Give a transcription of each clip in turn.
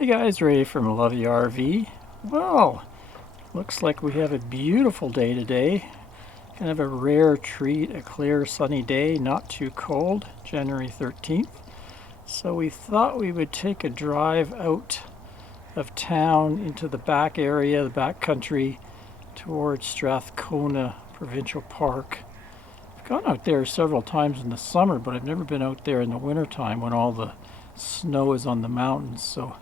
Hey guys, Ray from Love You RV. Well, looks like we have a beautiful day today. Kind of a rare treat, a clear sunny day, not too cold, January 13th. So we thought we would take a drive out of town into the back area, the back country, towards Strathcona Provincial Park. I've gone out there several times in the summer, but I've never been out there in the wintertime when all the snow is on the mountains. So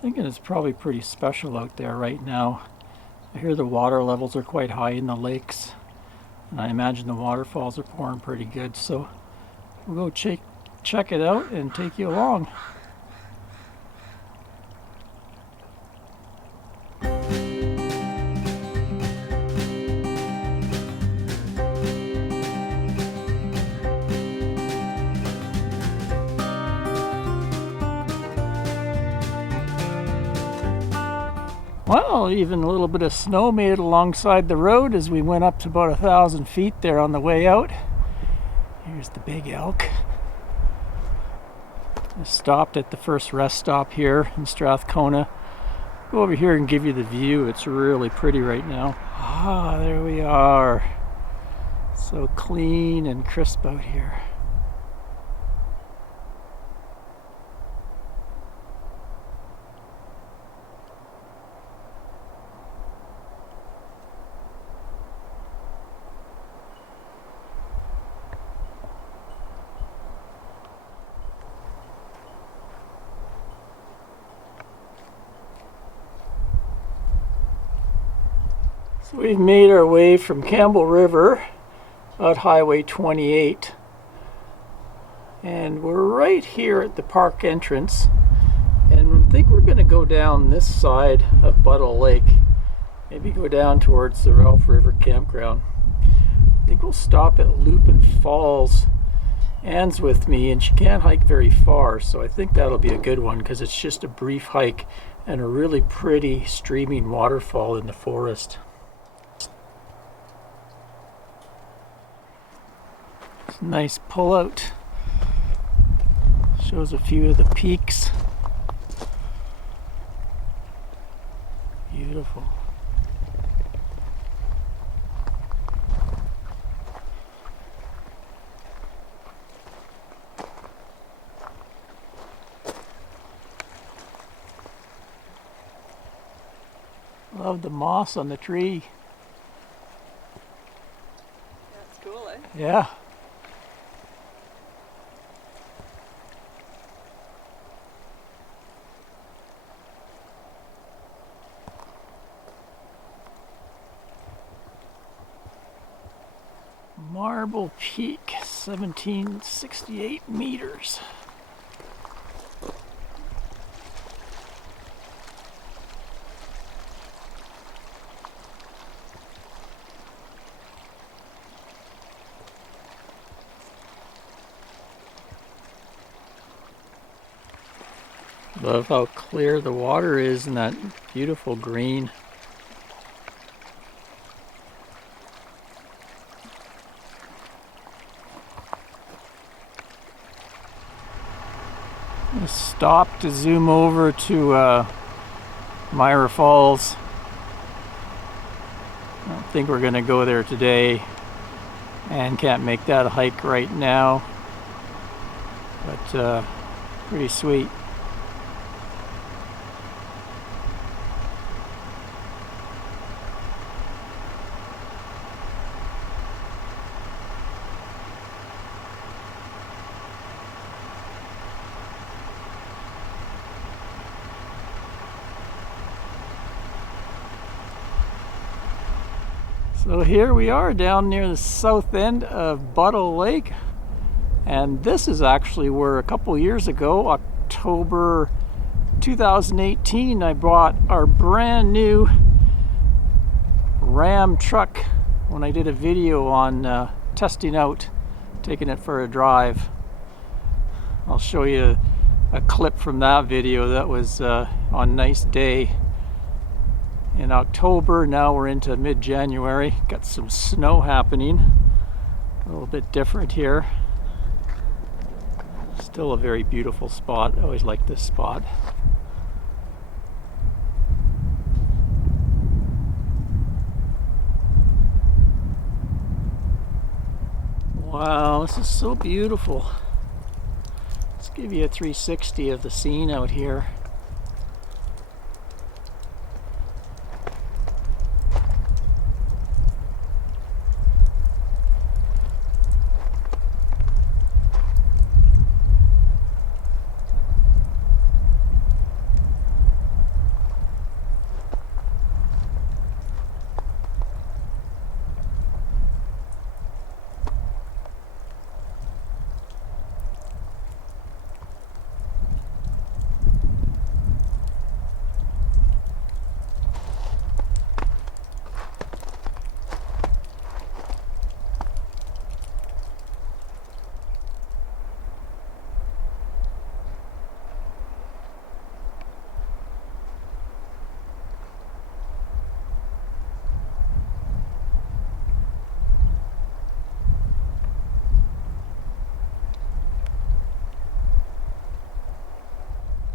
thinking it's probably pretty special out there right now. I hear the water levels are quite high in the lakes, and I imagine the waterfalls are pouring pretty good, so we'll go check it out and take you along. Well, even a little bit of snow made it alongside the road as we went up to about 1,000 feet there on the way out. Here's the big elk. I stopped at the first rest stop here in Strathcona. Go over here and give you the view. It's really pretty right now. Ah, there we are. So clean and crisp out here. So we've made our way from Campbell River out Highway 28, and we're right here at the park entrance, and I think we're going to go down this side of Buttle Lake, maybe go down towards the Ralph River campground. I think we'll stop at Lupin Falls. Anne's with me and she can't hike very far, so I think that'll be a good one because it's just a brief hike and a really pretty streaming waterfall in the forest. It's a nice pullout. Shows a few of the peaks. Beautiful. Love the moss on the tree. That's cool, eh? Yeah. Marble Peak, 1768 meters. Love how clear the water is in that beautiful green. Stop to zoom over to Myra Falls. I don't think we're going to go there today and can't make that a hike right now, but pretty sweet. So here we are down near the south end of Buttle Lake, and this is actually where a couple years ago, October 2018, I bought our brand new Ram truck when I did a video on testing out, taking it for a drive. I'll show you a clip from that video. That was on a nice day in October. Now we're into mid-January. Got some snow happening. A little bit different here. Still a very beautiful spot. I always like this spot. Wow, this is so beautiful. Let's give you a 360 of the scene out here.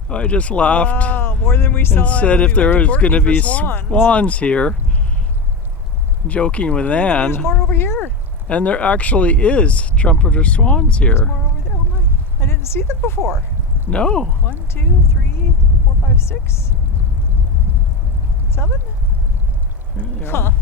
I just laughed Wow, more than we saw and said when if we there went to was going to Courtney be for swans. swans here, joking with There's Anne, more over here. and there actually is trumpeter swans There's here. more over there. Oh my! I didn't see them before. No, 1, 2, 3, 4, 5, 6, 7. there they Huh. are.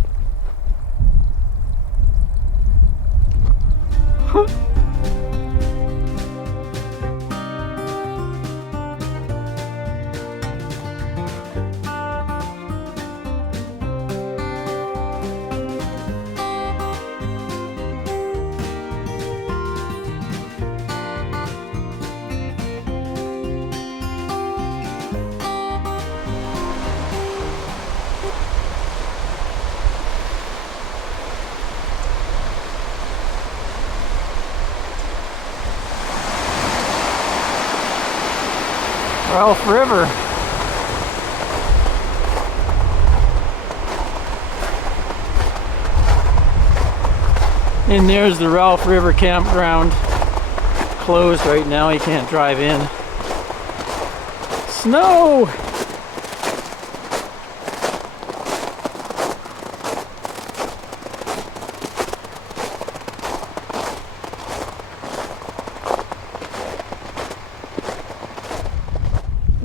Ralph River. And there's the Ralph River campground. Closed right now, you can't drive in. Snow!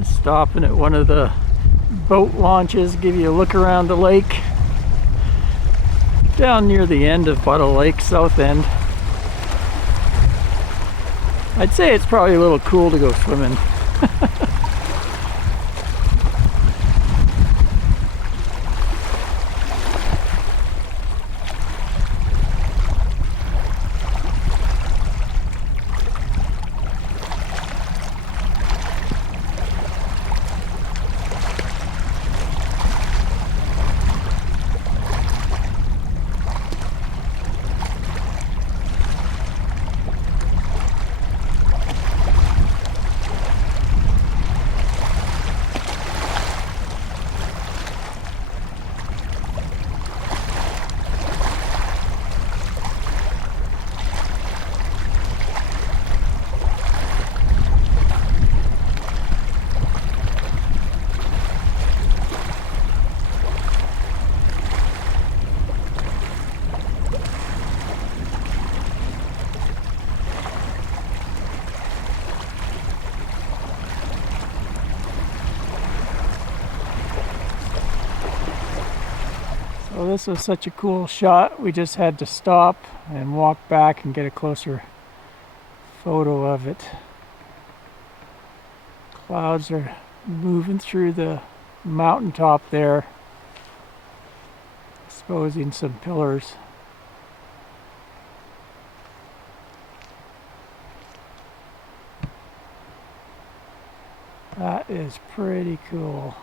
Stopping at one of the boat launches, give you a look around the lake. Down near the end of Buttle Lake, south end. I'd say it's probably a little cool to go swimming. So this was such a cool shot, we just had to stop and walk back and get a closer photo of it. Clouds are moving through the mountaintop there, exposing some pillars. That is pretty cool.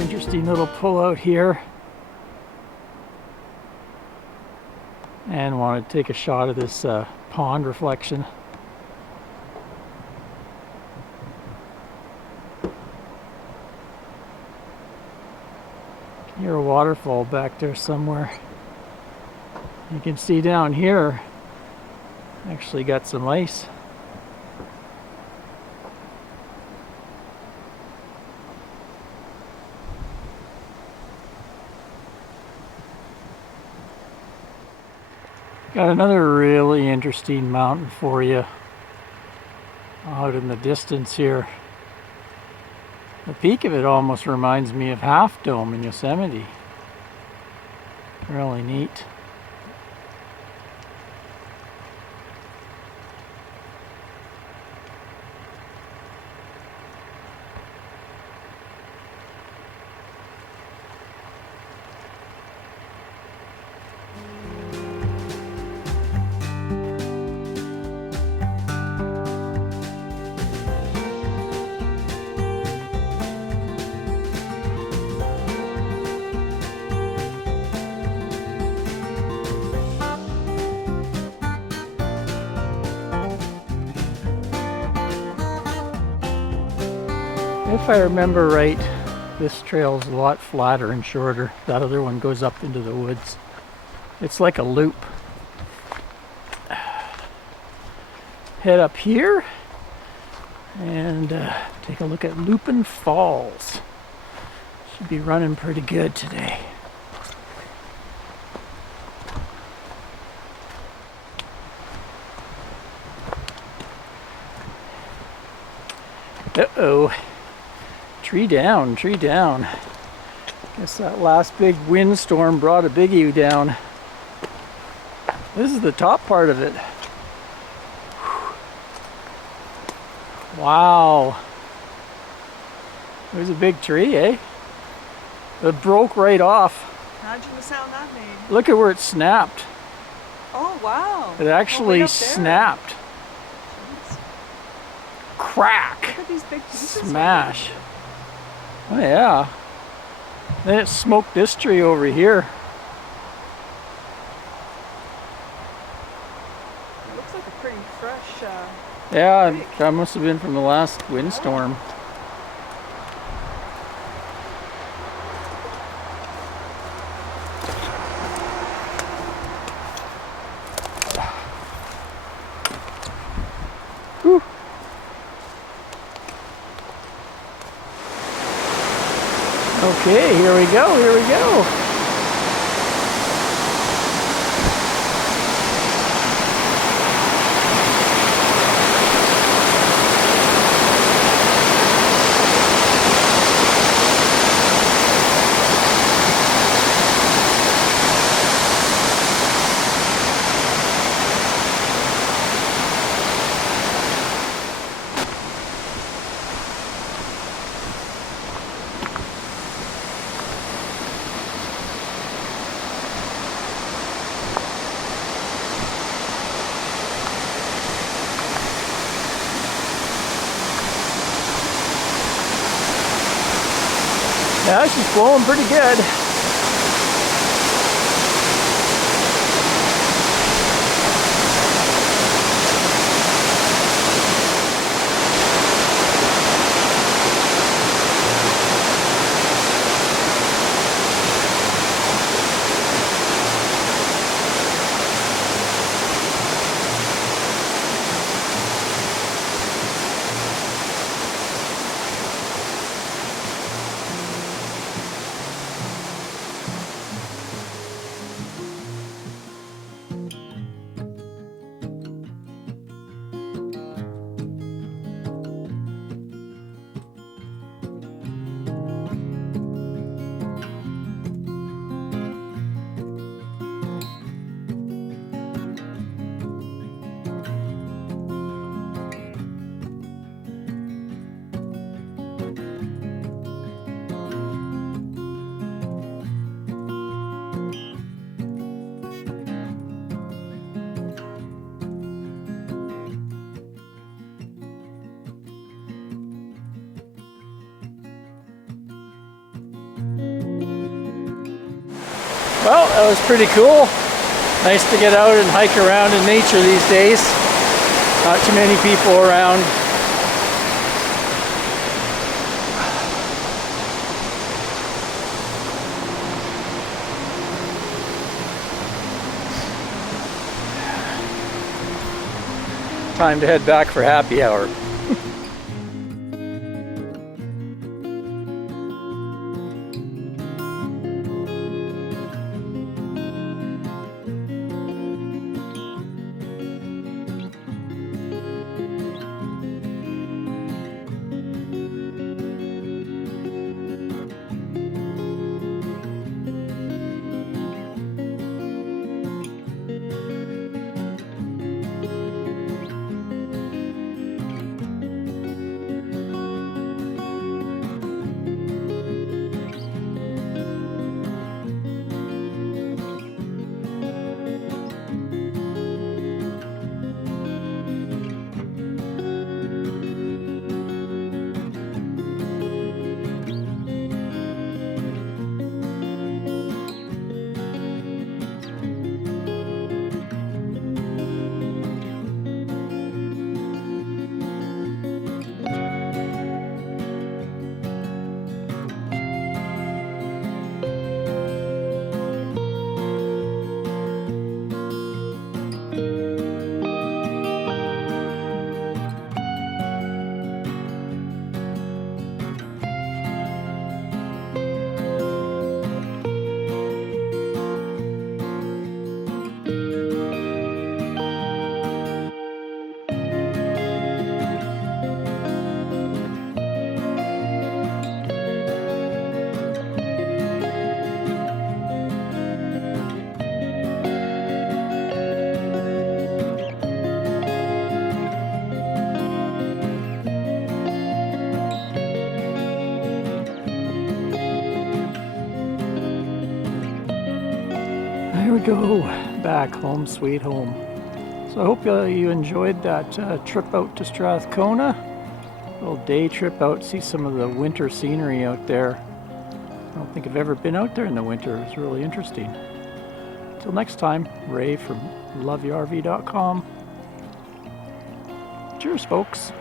Interesting little pull out here, and want to take a shot of this pond reflection. Hear a waterfall back there somewhere. You can see down here, actually got some ice. Got another really interesting mountain for you out in the distance here. The peak of it almost reminds me of Half Dome in Yosemite. Really neat. If I remember right, this trail is a lot flatter and shorter. That other one goes up into the woods. It's like a loop. Head up here and take a look at Lupin Falls. Should be running pretty good today. Uh-oh. Tree down, tree down. Guess that last big windstorm brought a biggie down. This is the top part of it. Wow. There's a big tree, eh? It broke right off. Imagine the sound that made. Look at where it snapped. Oh, wow. It actually Way up there. snapped. Jeez. Crack. Look at these big pieces. Smash. Oh yeah. Then it smoked this tree over here. It looks like a pretty fresh. Yeah, Break. that must have been from the last windstorm. Whew. Okay, here we go, here we go. Yeah, she's blowing pretty good. Well, that was pretty cool. Nice to get out and hike around in nature these days. Not too many people around. time to head back for happy hour. There we go, back home sweet home. So I hope you enjoyed that trip out to Strathcona. Little day trip out, see some of the winter scenery out there. I don't think I've ever been out there in the winter. It was really interesting. Till next time, Ray from loveyourrv.com. Cheers, folks.